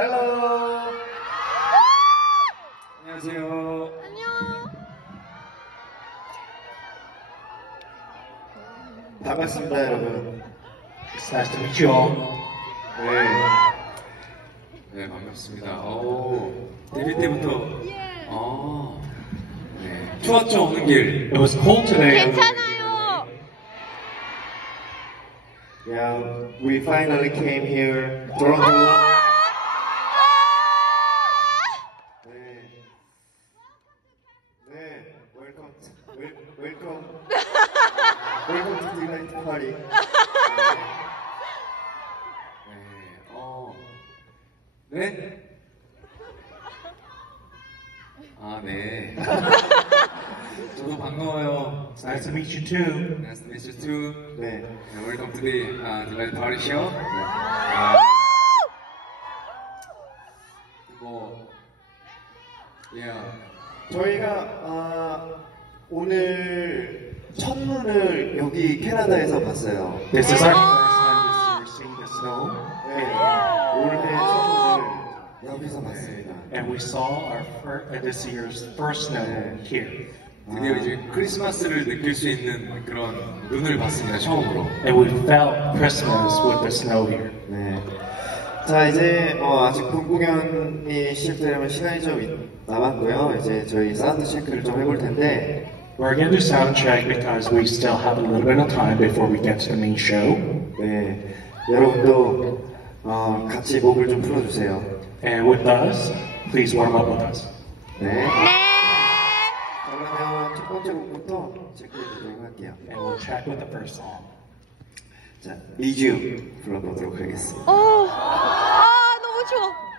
Hello. 안녕하세요. 안녕. 반갑습니다, 여러분. It's nice to meet you all. 네, 반갑습니다. 데뷔 때부터 네, 추웠죠, 오는 길. It was cold today. 괜찮아요. Yeah, we finally came here, Toronto. Welcome to DeLight party. 네? 네. 저도 반가워요. Nice to meet you too. Nice to meet you too. 네. Welcome to the DeLight party show. 저희가 오늘 첫눈을 여기 캐나다에서 봤어요. This is our first time this year seeing the snow. 올해 첫눈을 여기서 봤습니다. And we saw this year's first snow here. 드디어 이제 크리스마스를 느낄 수 있는 그런 눈을 봤습니다, 처음으로. And we felt Christmas with the snow here. 네. 자, 이제 아직 본 공연이 시작되려면 시간이 좀 남았고요. 이제 저희 사운드 체크를 좀 해볼 텐데. We're going to do sound check because we still have a little bit of time before we get to the main show. 네, 여러분도 같이 목을 좀 풀어주세요. And with us, please warm up with us. 네. 그러면 첫 번째 곡부터 체크해보도록 할게요. And we'll check with the first song. 자, Need You 불러보도록 하겠습니다. 너무 추워.